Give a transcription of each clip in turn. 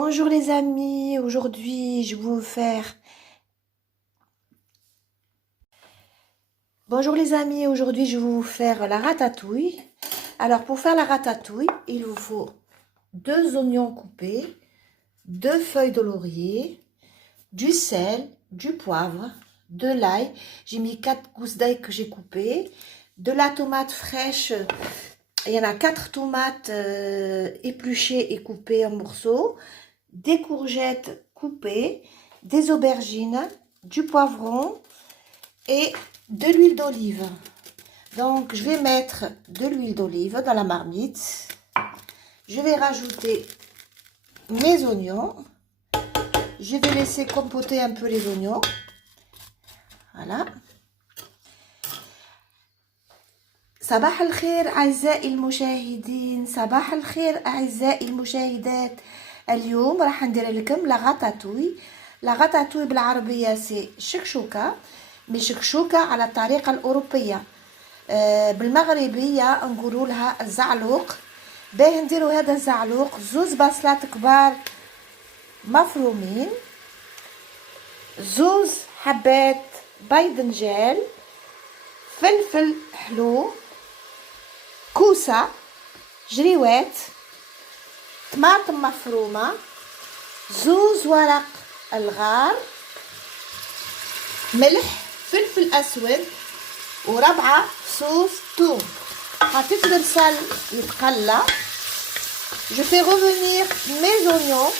Bonjour les amis, aujourd'hui je vais vous faire... Bonjour les amis, aujourd'hui je vais vous faire la ratatouille. Alors pour faire la ratatouille, il vous faut 2 oignons coupés, 2 feuilles de laurier, du sel, du poivre, de l'ail. J'ai mis 4 gousses d'ail que j'ai coupées, de la tomate fraîche. Il y en a 4 tomates épluchées et coupées en morceaux, des courgettes coupées, des aubergines, du poivron et de l'huile d'olive. Donc, je vais mettre de l'huile d'olive dans la marmite. Je vais rajouter mes oignons. Je vais laisser compoter un peu les oignons. Voilà. صباح الخير أعزائي المشاهدين، صباح الخير أعزائي المشاهدات. اليوم راح ندير لكم لا غاتاتوي بالعربية سي شكشوكة، مي شكشوكة على الطريقة الأوروبية. بالمغربية نقولوا لها الزعلوق. باه نديروا هذا الزعلوق 2 بصلات كبار مفرومين، 2 حبات بايدنجان، فلفل حلو، كوسة، جريوات، طماطم مفرومة، 2 ورق الغار، ملح، فلفل أسود، وربعة صوص ثوم. حطيت البصل يتقلى. Je fais revenir mes oignons.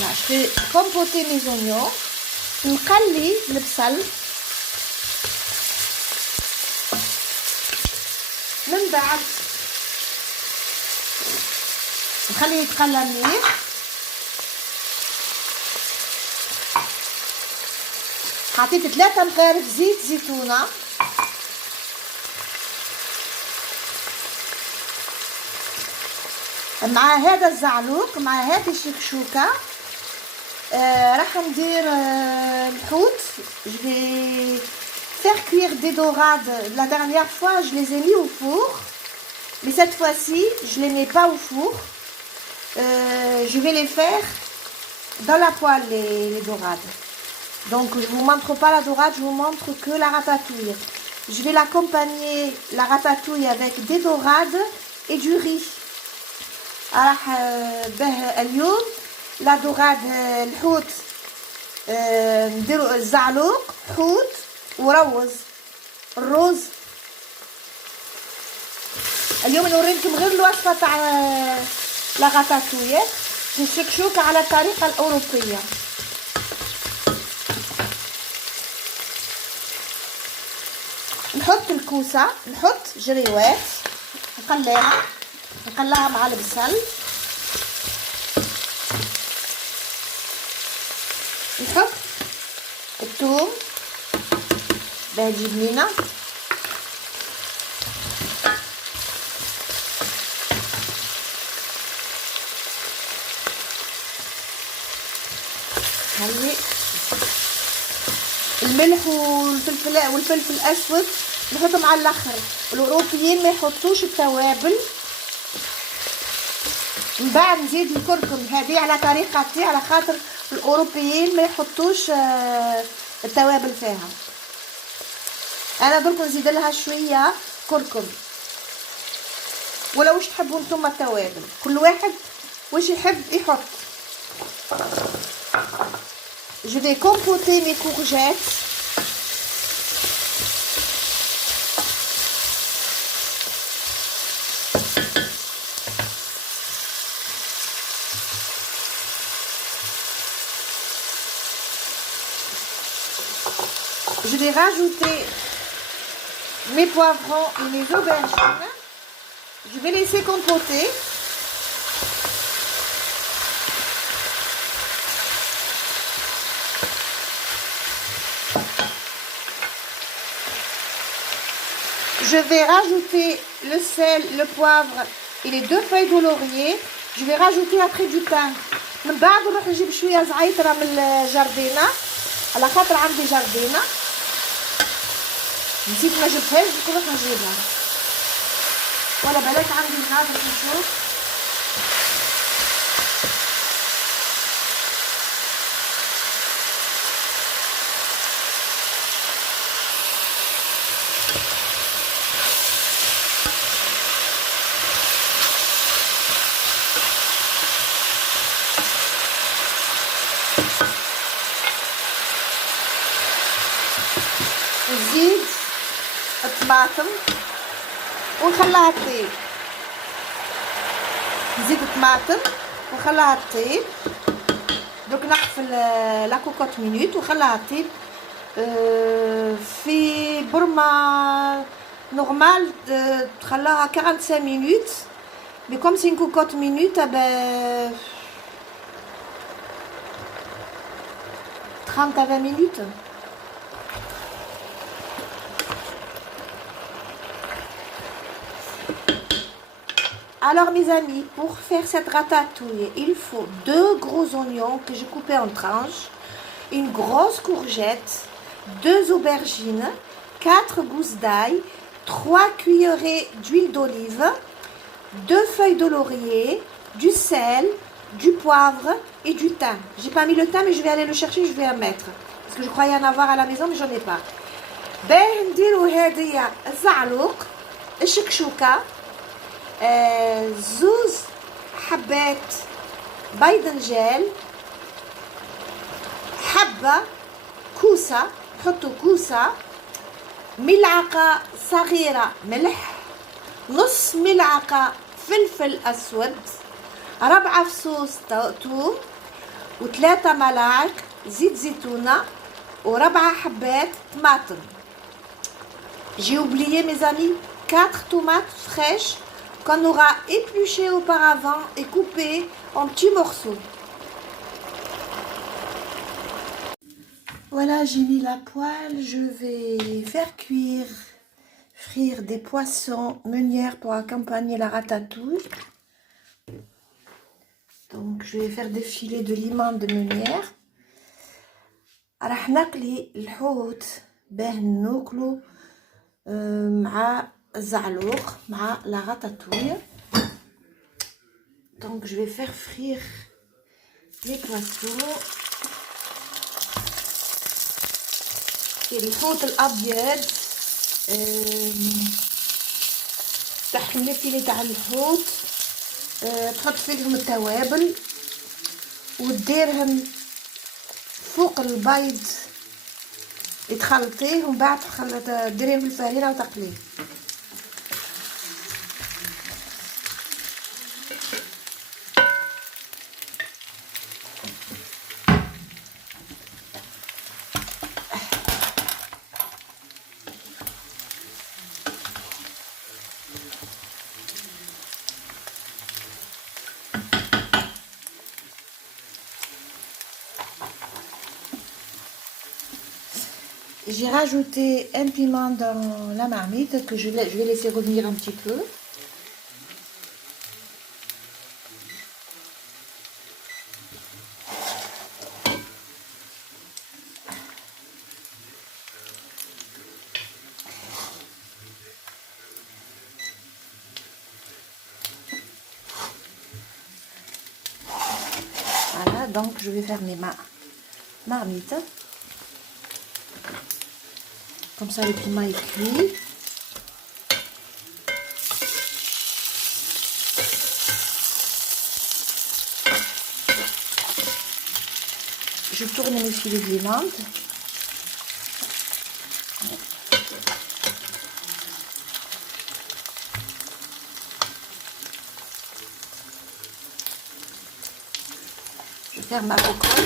Là, je fais compoter mes oignons. نقلي البصل. من بعد نخليه يتقلى مليح. حطيت 3 مغارف زيت زيتونة. مع هذا الزعلوق، مع هذه الشكشوكة راح ندير الحوت. Je vais faire cuire des dorades. La dernière fois, je les ai mis au four. Mais cette fois-ci, je les mets pas au four. Je vais les faire dans la poêle, les dorades. Donc, je vous montre pas la dorade, je vous montre que la ratatouille. Je vais l'accompagner, la ratatouille, avec des dorades et du riz. راح به اليوم لا دوراد الحوت نديرو الزعلوق حوت وروز الروز. اليوم نوريكم غير الوصفه تاع لا غاتاتوي في الشكشوكه على الطريقه الاوروبيه. نحط الكوسه، نحط جريوات، نقلعها مع البصل، نحط الثوم باه تجي بنينه، هذه الملح والفلفل الاسود نحطهم على الاخر. الاوروبيين ما يحطوش التوابل. من بعد نزيد الكركم، هذه على طريقتي على خاطر الاوروبيين ما يحطوش التوابل فيها. انا درك نزيد لها شويه كركم. ولا واش تحبوا نتوما التوابل، كل واحد واش يحب يحط. Je vais compoter mes courgettes. Je vais rajouter mes poivrons et mes aubergines. Je vais laisser compoter. Je vais rajouter le sel, le poivre et les 2 feuilles de laurier. Je vais rajouter après du thym. من بعد نروح نجيب شويه زعيطره من الجردينه على خاطر عندي جردينه. نسيت ما جبتهاش نقول لك نجيبها ولا بالك عندي ناظر نشوف. نزيد الطماطم ونخليها تطيب. نزيد الطماطم ونخليها تطيب. دوك نقفل لا كوكوت مينوت ونخليها تطيب في برمة نورمال تخليها 45 مينوت. مي كوم سي كوكوت مينوت 30 à 20 minutes. Alors mes amis, pour faire cette ratatouille, il faut 2 gros oignons que j'ai coupés en tranches, une grosse courgette, 2 aubergines, 4 gousses d'ail, 3 cuillerées d'huile d'olive, 2 feuilles de laurier, du sel, du poivre et du thym. J'ai pas mis le thym mais je vais aller le chercher, je vais en mettre. Parce que je croyais en avoir à la maison mais j'en ai pas. Ben نديرو هادية الزعلوق الشكشوكة زوز حبات بايدنجال حبة كوسة نحطو كوسة ملعقة صغيرة ملح نص ملعقة فلفل أسود ربع فصوص ثوم و3 ملاعق زيت زيتونة وربع حبات طماطم. J'ai oublié mes amis 4 tomates fraîches qu'on aura épluchées auparavant et coupées en petits morceaux. Voilà, j'ai mis la poêle, je vais faire frire des poissons meunières pour accompagner la ratatouille. Donc je vais faire des filets de limon de meunière. راح نقلي الحوت باه ناكلو مع الزعلوق مع la ratatouille. Donc je vais faire frire les poissons. الحوت الابيض تحت المفيلي تاع الحوت تحط فيهم التوابل وديرهم فوق البيض تخلطيه ومن بعد ديريهم في الفرينه وتقليه. J'ai rajouté un piment dans la marmite que je vais laisser revenir un petit peu. Voilà, donc je vais fermer ma marmite. Comme ça, le piment est cuit. Je tourne mes filets de limande. Je ferme ma cocotte.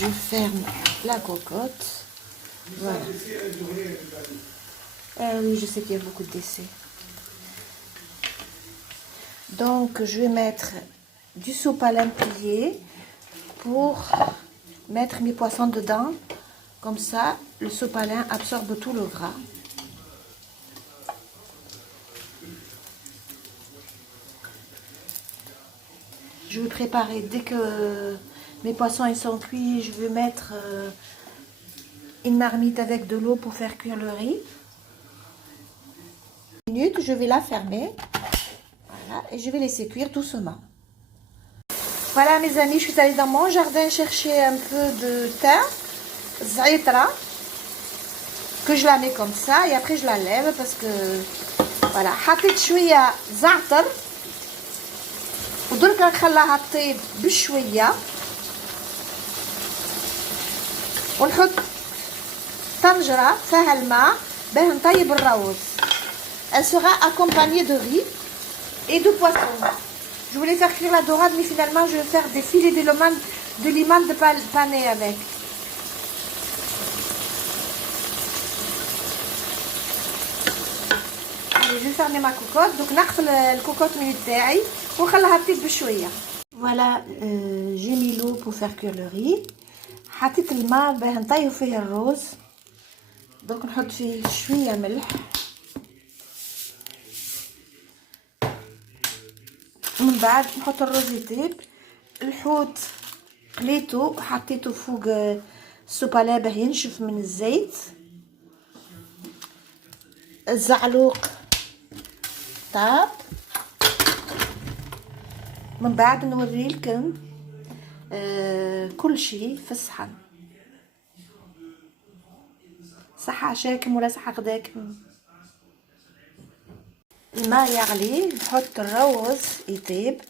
Je ferme la cocotte. Voilà. Oui, je sais qu'il y a beaucoup de décès. Donc, je vais mettre du sopalin plié pour mettre mes poissons dedans. Comme ça, le sopalin absorbe tout le gras. Je vais préparer dès que mes poissons ils sont cuits. Je vais mettre une marmite avec de l'eau pour faire cuire le riz. Je vais la fermer. Voilà, et je vais laisser cuire doucement. Voilà mes amis, je suis allée dans mon jardin chercher un peu de thym, zaïtra, que je la mets comme ça et après je la lève parce que voilà. حطيت شويه زعتر ودرك نخليها تطيب بشويه ونحط طنجره فيها الماء باه نطيب الروز. Elle sera accompagnée de riz et de poisson. Je voulais faire cuire la dorade, mais finalement je vais faire des filets de limande de pané avec. Allez, je vais fermer ma cocotte. Donc نغسل الكوكوت من تاعي ونخليها تطيب بشويه. Voilà, j'ai mis l'eau pour faire cuire le riz. حطيت الماء باه نطيب فيه الرز. donc نحط فيه شويه ملح. من بعد نحط الرز يطيب. الحوت قليته حطيته فوق السوبالاه باه ينشف من الزيت. الزعلوق طاب. من بعد نوري لكم كل شيء في الصحن. صحة عشاكم ولا صحة غداكم. الماء يغلي نحط الروز يطيب.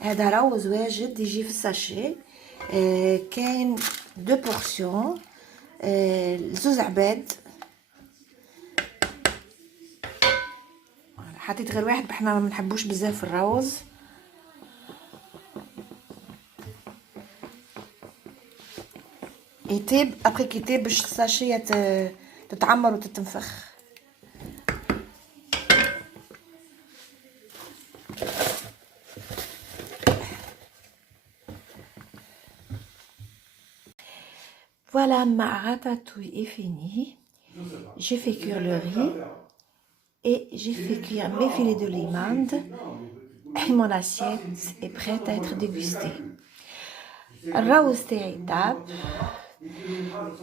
هذا روز واجد يجي في الساشي. كاين 2 بورسيون زوز عباد. حطيت غير واحد بحنا ما بنحبوش بزاف الروز. يطيب ابري كي يطيب باش الساشيه تتعمر وتتنفخ. Voilà, ma ratatouille est finie. J'ai fait cuire le riz et j'ai fait cuire mes filets de limande. Et mon assiette est prête à être dégustée. الروز تاعي طاب.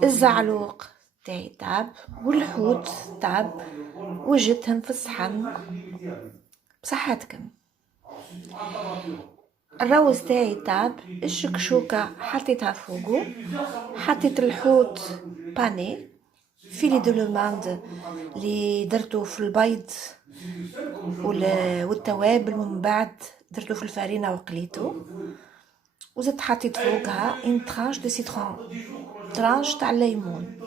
الزعلوق تاعي طاب والحوت طاب. وجدتهم في الصحن بصحتكم. الروز تاعي طاب. الشكشوكة حطيتها فوقو. حطيت الحوت باني. فيلي دو لوماند اللي درتو في البيض والتوابل ومن بعد درتو في الفرينة وقليتو. وزدت حطيت فوقها ان ترانش دو سيترون، ترانش تاع الليمون.